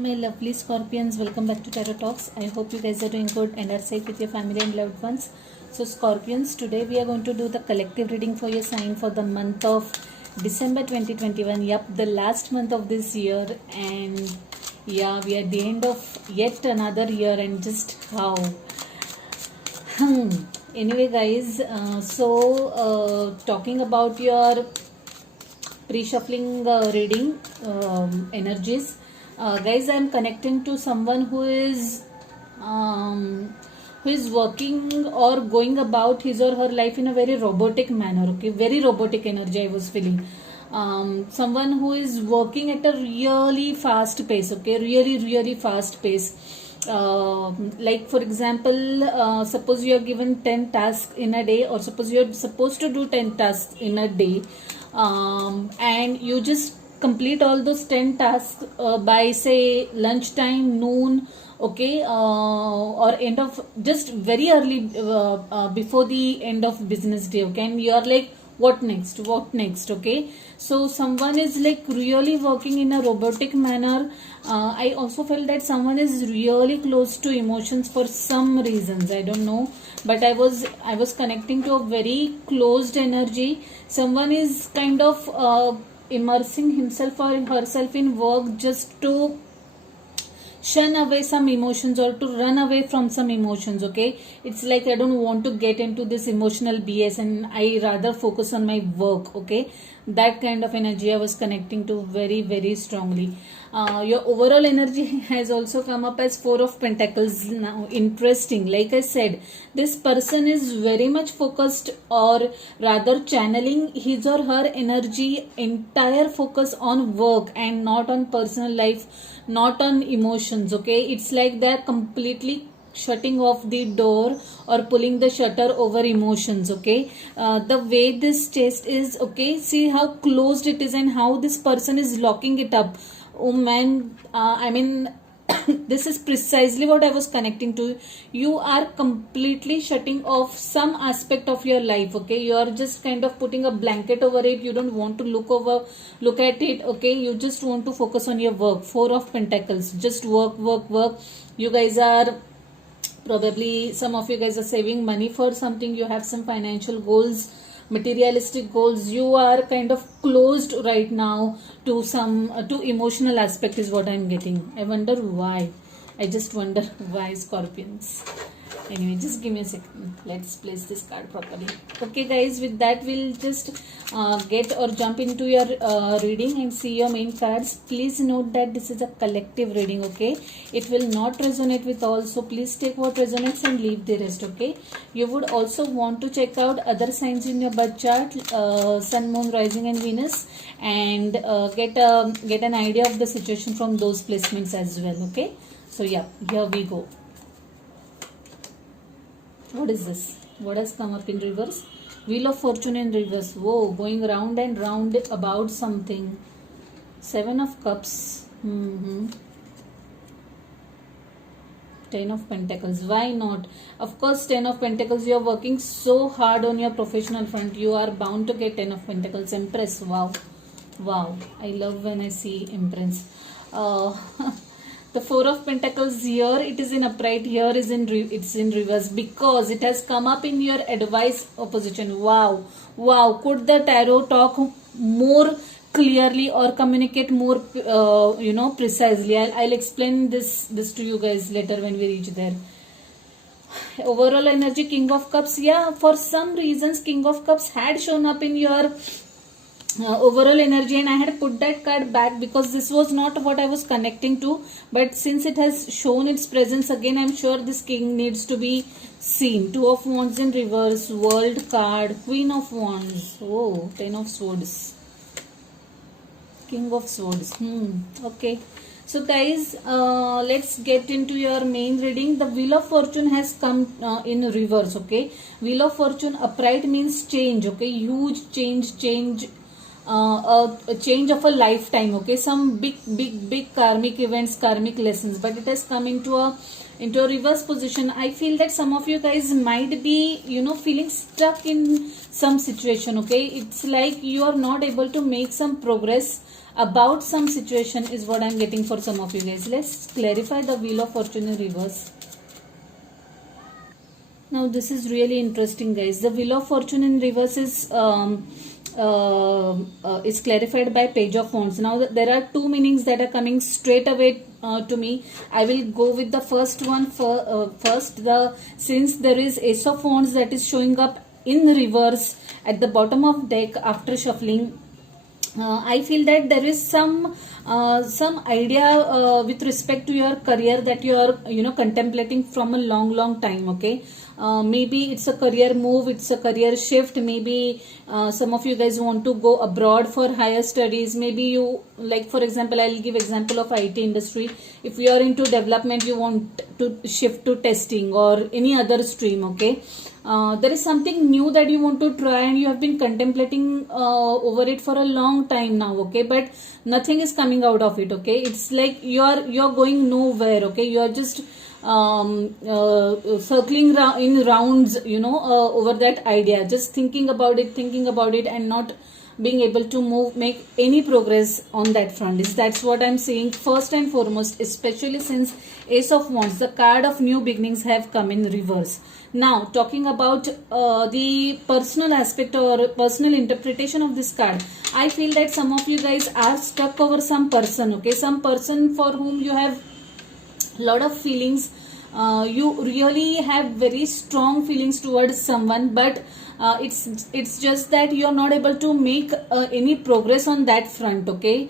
my lovely Scorpions, welcome back to Tarot Talks. I hope you guys are doing good and are safe with your family and loved ones. So Scorpions, today we are going to do the collective reading for your sign for the month of December 2021. Yep, the last month of this year, and yeah, we are at the end of yet another year, and just how. Anyway guys, talking about your pre-shuffling reading energies, guys, I am connecting to someone who is working or going about his or her life in a very robotic manner. Okay, very robotic energy I was feeling. Someone who is working at a really fast pace. Okay, really fast pace. Like for example, suppose you are given 10 tasks in a day, or suppose you are supposed to do 10 tasks in a day, and you just complete all those 10 tasks by say lunchtime, noon, okay, or end of just very early before the end of business day. Okay, and you are like, what next, okay. So someone is like really working in a robotic manner. I also felt that someone is really close to emotions for some reasons, I don't know, but I was connecting to a very closed energy. Someone is kind of immersing himself or herself in work just to shun away some emotions or to run away from some emotions. Okay, it's like I don't want to get into this emotional BS and I rather focus on my work. Okay, that kind of energy I was connecting to very strongly. Your overall energy has also come up as 4 of Pentacles. Now interesting, like I said, this person is very much focused, or rather channeling his or her energy, entire focus on work and not on personal life, not on emotions. Okay, it's like they're completely shutting off the door or pulling the shutter over emotions. Okay, the way this chest is, okay, see how closed it is and how this person is locking it up. Oh man, I mean this is precisely what I was connecting to. You are completely shutting off some aspect of your life. Okay, you are just kind of putting a blanket over it. You don't want to look at it. Okay, you just want to focus on your work. 4 of Pentacles, just work. You guys are probably, some of you guys are saving money for something. You have some financial goals, materialistic goals. You are kind of closed right now to some to emotional aspect is what I'm getting. I wonder why. I just wonder why, Scorpions. Anyway, just give me a second. Let's place this card properly. Okay guys, with that we'll just get or jump into your reading and see your main cards. Please note that this is a collective reading. Okay, it will not resonate with all, so please take what resonates and leave the rest. Okay, you would also want to check out other signs in your birth chart, sun, moon, rising and Venus, and get an idea of the situation from those placements as well. Okay, so yeah, here we go. What is this? What has come up in reverse? Wheel of Fortune in reverse. Whoa, going round and round about something. 7 of Cups. 10 of Pentacles. Why not? Of course, 10 of Pentacles. You are working so hard on your professional front. You are bound to get 10 of Pentacles. Empress. Wow. I love when I see Empress. The 4 of Pentacles here, it is in upright, here is it's in reverse because it has come up in your advice opposition. Wow. Could the tarot talk more clearly or communicate more precisely? I'll explain this to you guys later when we reach there. Overall energy, King of Cups. Yeah, for some reasons King of Cups had shown up in your overall energy, and I had put that card back because this was not what I was connecting to, but since it has shown its presence again, I'm sure this king needs to be seen. 2 of Wands in reverse, World card, Queen of Wands, 10 of Swords, King of Swords. Okay, so guys, let's get into your main reading. The Wheel of Fortune has come in reverse. Okay, Wheel of Fortune upright means change. Okay, huge change, a change of a lifetime. Okay, some big karmic events, karmic lessons, but it has come into a reverse position. I feel that some of you guys might be feeling stuck in some situation. Okay, it's like you are not able to make some progress about some situation is what I'm getting for some of you guys. Let's clarify the Wheel of Fortune in reverse. Now this is really interesting, guys. The Wheel of Fortune in reverse is clarified by Page of Wands. Now there are two meanings that are coming straight away to me. I will go with the first one first. Since there is Ace of Wands that is showing up in reverse at the bottom of deck after shuffling, I feel that there is some idea with respect to your career that you are contemplating from a long time. Okay, maybe it's a career move, it's a career shift. Maybe some of you guys want to go abroad for higher studies. Maybe you, like for example, I'll give example of IT industry. If you are into development, you want to shift to testing or any other stream. Okay, there is something new that you want to try and you have been contemplating over it for a long time now. Okay, but nothing is coming out of it. Okay, it's like you're going nowhere. Okay, you're just circling in rounds, over that idea, just thinking about it and not being able to make any progress on that front. That's what I'm saying first and foremost, especially since Ace of Wands, the card of new beginnings, have come in reverse. Now talking about the personal aspect or personal interpretation of this card, I feel that some of you guys are stuck over some person. Okay, some person for whom you have lot of feelings. You really have very strong feelings towards someone, but it's just that you're not able to make any progress on that front. Okay,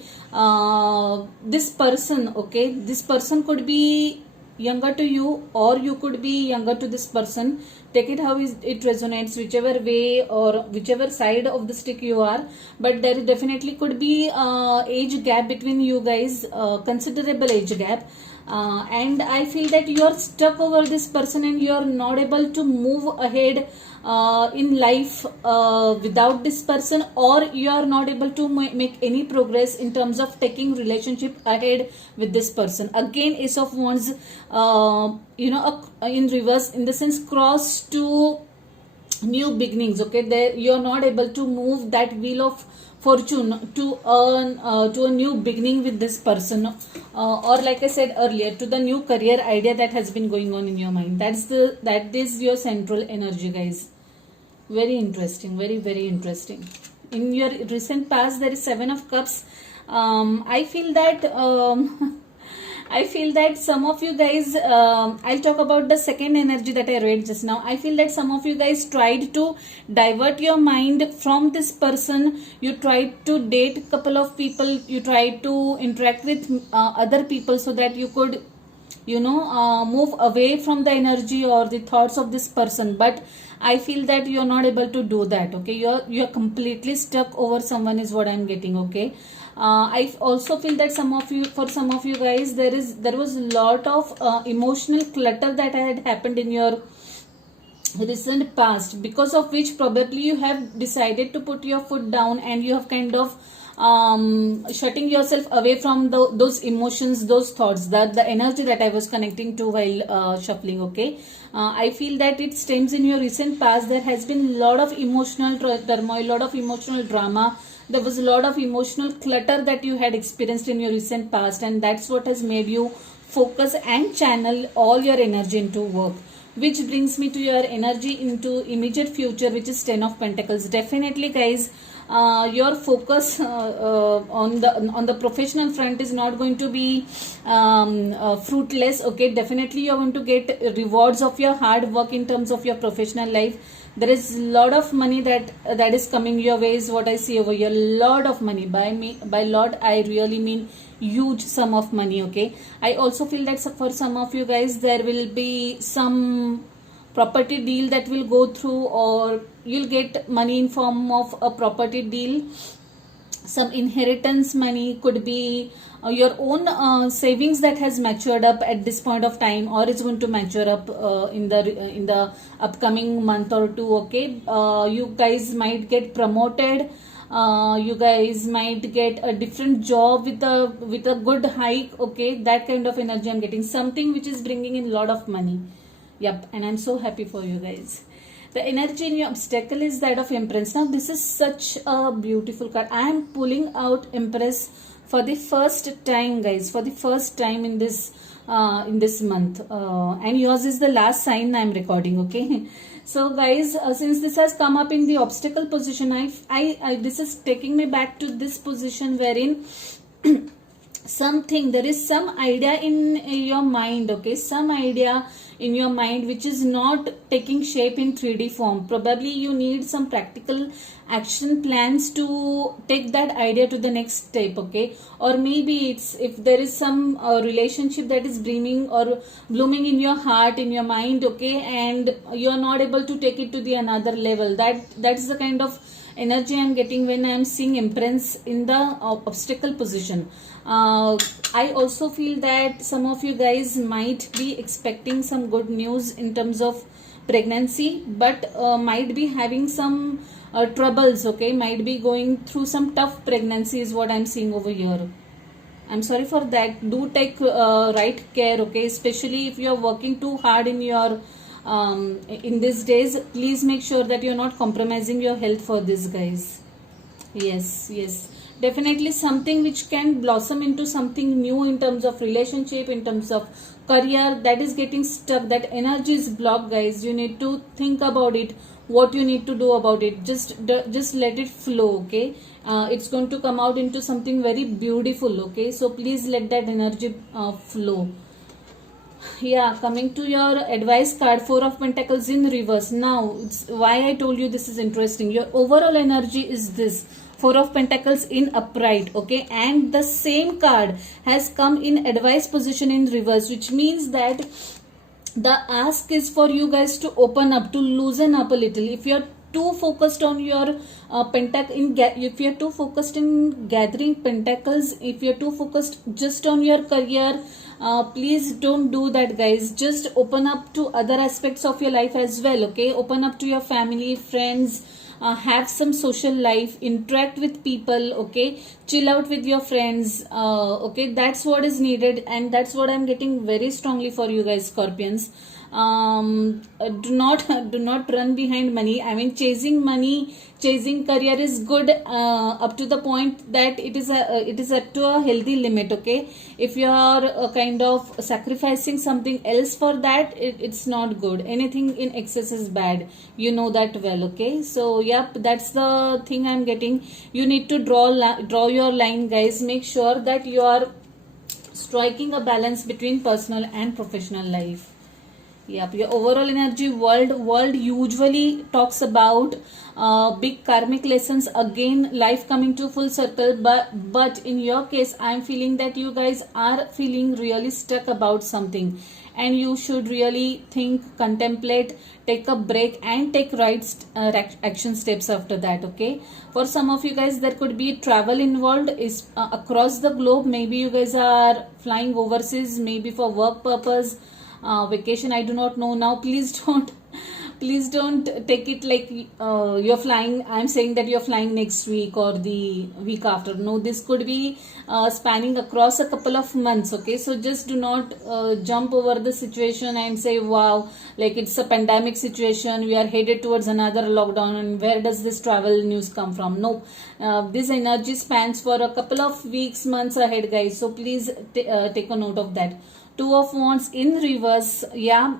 this person could be younger to you, or you could be younger to this person. Take it how it resonates, whichever way or whichever side of the stick you are, but there definitely could be age gap between you guys, considerable age gap. And I feel that you are stuck over this person and you are not able to move ahead in life without this person, or you are not able to make any progress in terms of taking relationship ahead with this person. Again, Ace of Wands, in reverse, in the sense cross to new beginnings. Okay, there you are not able to move that Wheel of Fortune to earn to a new beginning with this person, or like I said earlier, to the new career idea that has been going on in your mind. That is your central energy, guys. Very interesting, very interesting. In your recent past, there is Seven of Cups. I feel that some of you guys, I'll talk about the second energy that I read just now. I feel that some of you guys tried to divert your mind from this person. You tried to date a couple of people. You tried to interact with other people so that you could, move away from the energy or the thoughts of this person. But I feel that you're not able to do that. Okay, you're completely stuck over someone is what I'm getting. Okay. I also feel that for some of you guys, there was a lot of emotional clutter that had happened in your recent past, because of which probably you have decided to put your foot down and you have kind of shutting yourself away from those emotions, those thoughts, the energy that I was connecting to while shuffling. Okay, I feel that it stems in your recent past. There has been a lot of emotional turmoil, lot of emotional drama. There was a lot of emotional clutter that you had experienced in your recent past, and that's what has made you focus and channel all your energy into work. Which brings me to your energy into immediate future, which is 10 of Pentacles. Definitely, guys, your focus on the professional front is not going to be fruitless. Okay, definitely you're going to get rewards of your hard work in terms of your professional life. There is a lot of money that is coming your way, is what I see over here. Lot of money. By lot, I really mean huge sum of money. Okay, I also feel that for some of you guys, there will be some property deal that will go through, or you'll get money in form of a property deal. Some inheritance money, could be your own savings that has matured up at this point of time, or it's going to mature up in the upcoming month or two. Okay, you guys might get promoted. You guys might get a different job with a good hike. Okay, that kind of energy I'm getting. Something which is bringing in a lot of money. Yep, and I'm so happy for you guys. The energy in your obstacle is that of Empress. Now this is such a beautiful card. I am pulling out Empress for the first time, guys, for the first time in this month, and yours is the last sign I'm recording, okay? So guys, since this has come up in the obstacle position, I this is taking me back to this position wherein something, there is some idea in your mind, okay, some idea in your mind which is not taking shape in 3D form. Probably you need some practical action plans to take that idea to the next step, okay? Or maybe it's, if there is some relationship that is dreaming or blooming in your heart, in your mind, okay, and you are not able to take it to the another level, that's the kind of energy I'm getting when I'm seeing Empress in the obstacle position. I also feel that some of you guys might be expecting some good news in terms of pregnancy, but might be having some troubles, okay, might be going through some tough pregnancy is what I'm seeing over here. I'm sorry for that. Do take right care, okay, especially if you're working too hard in your in these days. Please make sure that you're not compromising your health for this, guys. Yes, definitely something which can blossom into something new in terms of relationship, in terms of career, that is getting stuck, that energy is blocked, guys. You need to think about it, what you need to do about it. Just let it flow, okay? It's going to come out into something very beautiful, okay? So please let that energy flow. Yeah, coming to your advice card, 4 of Pentacles in reverse. Now, it's why I told you this is interesting. Your overall energy is this: 4 of Pentacles in upright, okay, and the same card has come in advice position in reverse, which means that the ask is for you guys to open up, to loosen up a little. If you're too focused on your if you're too focused in gathering pentacles, if you're too focused just on your career, please don't do that, guys. Just open up to other aspects of your life as well, okay? Open up to your family, friends, have some social life, interact with people, okay? Chill out with your friends, okay? That's what is needed, and that's what I'm getting very strongly for you guys, Scorpions. Do not run behind money. I mean, chasing money, chasing career is good up to the point that it is up to a healthy limit, okay? If you are kind of sacrificing something else for that, it's not good. Anything in excess is bad, you know that well, okay? So yep, that's the thing I'm getting. You need to draw your line, guys. Make sure that you are striking a balance between personal and professional life. Yep, your overall energy, world usually talks about big karmic lessons, again life coming to full circle, but in your case I'm feeling that you guys are feeling really stuck about something, and you should really think, contemplate, take a break, and take right action steps after that, okay? For some of you guys, there could be travel involved, is across the globe. Maybe you guys are flying overseas, maybe for work purpose, vacation, I do not know. Now please don't take it like you're flying. I'm saying that you're flying next week or the week after. No, this could be spanning across a couple of months, okay? So just do not jump over the situation and say, wow, like it's a pandemic situation, we are headed towards another lockdown, and where does this travel news come from? No, this energy spans for a couple of weeks, months ahead, guys. So please take a note of that. 2 of Wands in reverse. Yeah,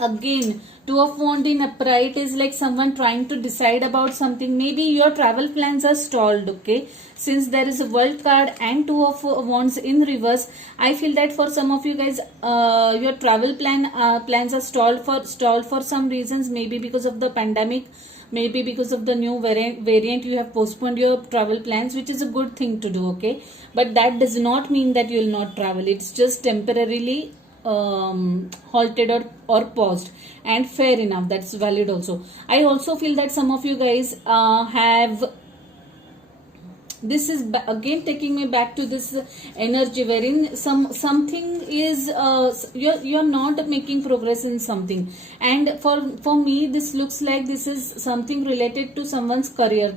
again, 2 of Wands in upright is like someone trying to decide about something. Maybe your travel plans are stalled, okay? Since there is a World card and 2 of Wands in reverse, I feel that for some of you guys, your travel plans are stalled for some reasons. Maybe because of the pandemic, maybe because of the new variant, you have postponed your travel plans, which is a good thing to do, okay? But that does not mean that you will not travel. It's just temporarily halted or paused, and fair enough, that's valid also. I also feel that some of you guys have, this is again taking me back to this energy wherein something is you're not making progress in something, and for me this looks like this is something related to someone's career.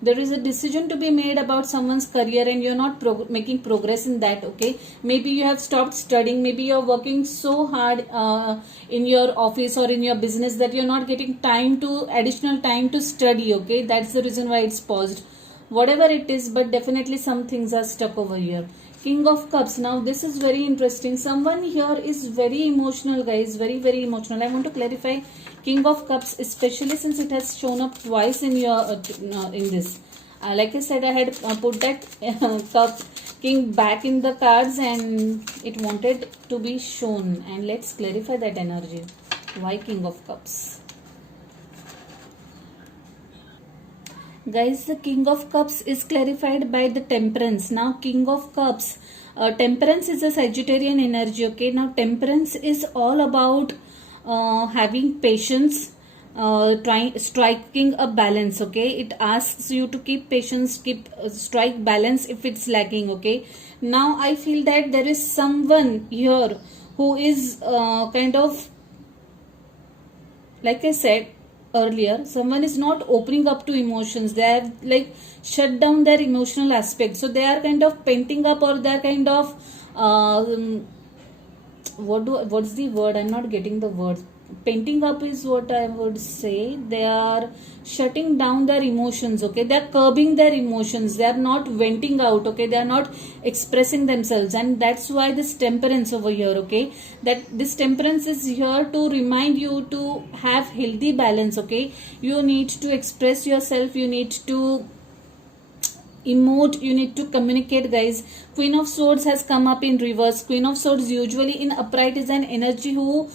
There is a decision to be made about someone's career, and you're not making progress in that, okay? Maybe you have stopped studying, maybe you're working so hard in your office or in your business that you're not getting additional time to study, okay? That's the reason why it's paused. whatever it is, but definitely some things are stuck over here. King of Cups. Now this is very interesting. Someone here is very emotional, guys. Very, very emotional. I want to clarify King of Cups, especially since it has shown up twice in your in this. Like I said, I had put that cup king back in the cards, and it wanted to be shown. And let's clarify that energy. Why King of Cups? Guys, the King of Cups is clarified by the Temperance. Now King of Cups, Temperance is a Sagittarian energy. Okay, now Temperance is all about having patience, striking a balance. Okay, it asks you to keep patience, keep strike balance if it's lacking. Okay, now I feel that there is someone here who is kind of, like I said earlier, someone is not opening up to emotions. They have like shut down their emotional aspect, so they are kind of painting up, or they are kind of what's the word? I'm not getting the word. Painting up is what I would say. They are shutting down their emotions. Okay, they are curbing their emotions. They are not venting out. Okay, they are not expressing themselves, and that's why this Temperance over here. Okay, that this Temperance is here to remind you to have healthy balance. Okay, you need to express yourself. You need to emote, you need to communicate, guys. Queen of Swords has come up in reverse. Queen of Swords usually in upright is an energy who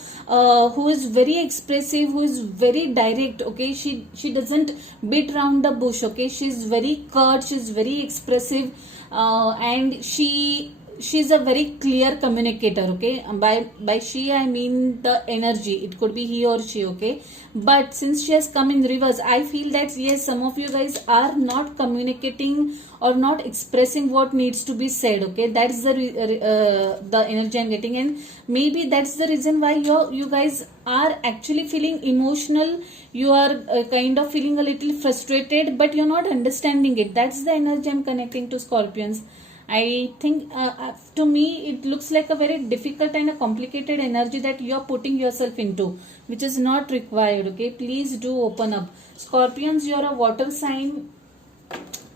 is very expressive, who is very direct. Okay, she doesn't beat around the bush. Okay, she's very curt, she's very expressive, and she's a very clear communicator. Okay, by she I mean the energy. It could be he or she. Okay, but since she has come in reverse, I feel that yes, some of you guys are not communicating or not expressing what needs to be said. Okay, that's the energy I'm getting, and maybe that's the reason why you guys are actually feeling emotional. You are kind of feeling a little frustrated, but you're not understanding it. That's the energy I'm connecting to, Scorpions. I think to me it looks like a very difficult and a complicated energy that you are putting yourself into, which is not required. Okay, please do open up. Scorpions, you are a water sign.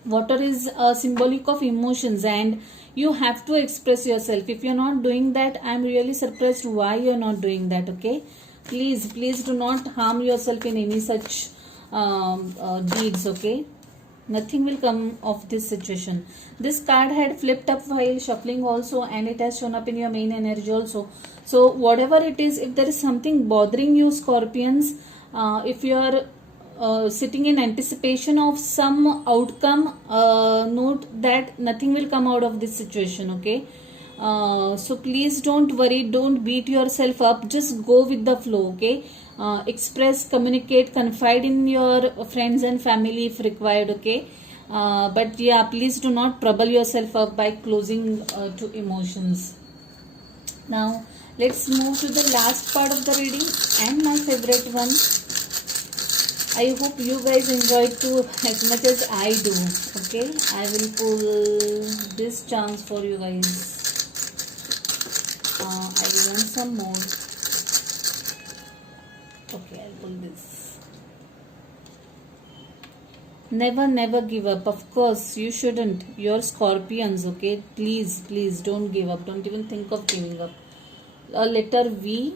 Water is a symbolic of emotions, and you have to express yourself. If you're not doing that, I'm really surprised why you're not doing that. Okay, please do not harm yourself in any such deeds. Okay, nothing will come of this situation. This card had flipped up while shuffling also, and it has shown up in your main energy also. So whatever it is, if there is something bothering you, Scorpions, if you are sitting in anticipation of some outcome, note that nothing will come out of this situation. Okay, so please don't worry, don't beat yourself up, just go with the flow. Okay, express, communicate, confide in your friends and family if required. Okay, but yeah, please do not trouble yourself up by closing to emotions. Now let's move to the last part of the reading, and my favorite one. I hope you guys enjoyed too as much as I do. Okay, I will pull this chance for you guys. I want some more. Okay, I'll pull this. Never give up. Of course, you shouldn't. You're Scorpions. Okay, please don't give up. Don't even think of giving up. A letter V.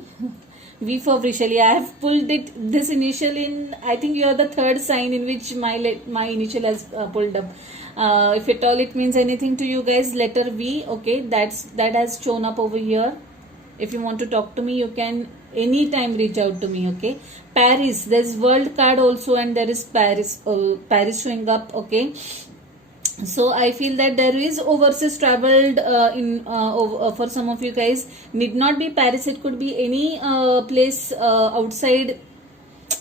V for Vrishali. I have pulled it. This initial in. I think you are the third sign in which my initial has pulled up. If at all it means anything to you guys, letter V. Okay, that has shown up over here. If you want to talk to me, you can anytime reach out to me. Okay, Paris. There's world card also, and there is Paris. Paris showing up. Okay. So I feel that there is overseas traveled for some of you guys. Need not be Paris, it could be any place outside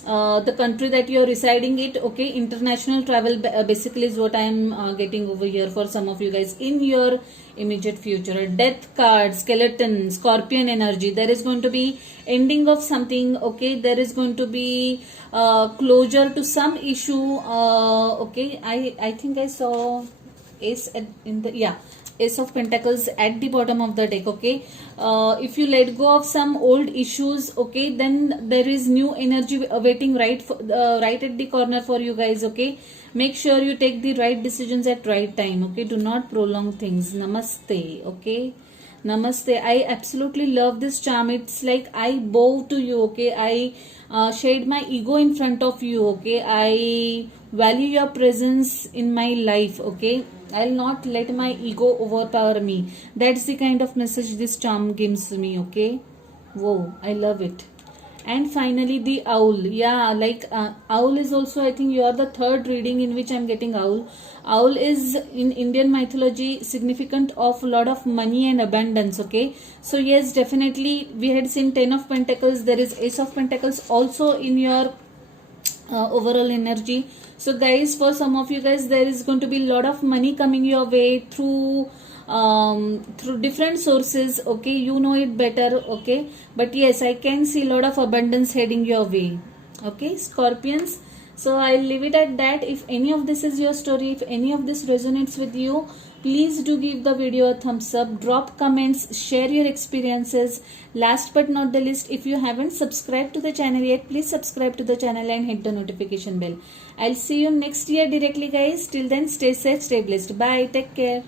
the country that you are residing it. Okay, international travel basically is what I am getting over here for some of you guys in your immediate future. Death card, skeleton, Scorpion energy. There is going to be ending of something. Okay, there is going to be closure to some issue. Okay, I think I saw ace in the, yeah, Ace of Pentacles at the bottom of the deck. Okay, if you let go of some old issues, okay, then there is new energy awaiting right at the corner for you guys. Okay, make sure you take the right decisions at right time. Okay, do not prolong things. Namaste. Okay, namaste. I absolutely love this charm. It's like I bow to you. Okay, I shade my ego in front of you. Okay, I value your presence in my life. Okay, I'll not let my ego overpower me. That's the kind of message this charm gives me. Okay, whoa, I love it. And finally the owl. Yeah, like owl is also, I think you are the third reading in which I'm getting owl. Owl is in Indian mythology significant of a lot of money and abundance. Okay, so yes, definitely we had seen 10 of Pentacles. There is Ace of Pentacles also in your overall energy. So guys, for some of you guys, there is going to be a lot of money coming your way through different sources. Okay, you know it better. Okay, but yes, I can see a lot of abundance heading your way. Okay, Scorpions, so I'll leave it at that. If any of this is your story, if any of this resonates with you, please do give the video a thumbs up, drop comments, share your experiences. Last but not the least, if you haven't subscribed to the channel yet, please subscribe to the channel and hit the notification bell. I'll see you next year directly, guys. Till then, stay safe, stay blessed. Bye, take care.